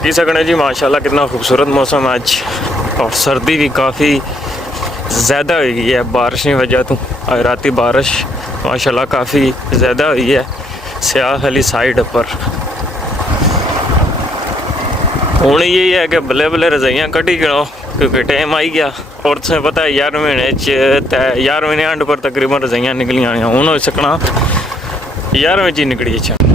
तकी सकने जी माशाल्लाह कितना खूबसूरत मौसम है आज, और सर्दी भी काफ़ी ज़्यादा हो गई है बारिश की वजह तो। आज राती बारिश माशाल्लाह काफ़ी ज़्यादा हुई है सियाख वाली साइड पर। हूँ यही है कि बल्ले बल्ले रजाइयाँ कटी गिनो क्योंकि टाइम आई गया, और तुम्हें पता है 11 महीने 11 महीने एंड पर तकरीबन रजाइयाँ निकली आनी हूँ हो सकना 11वें च निकली। अच्छा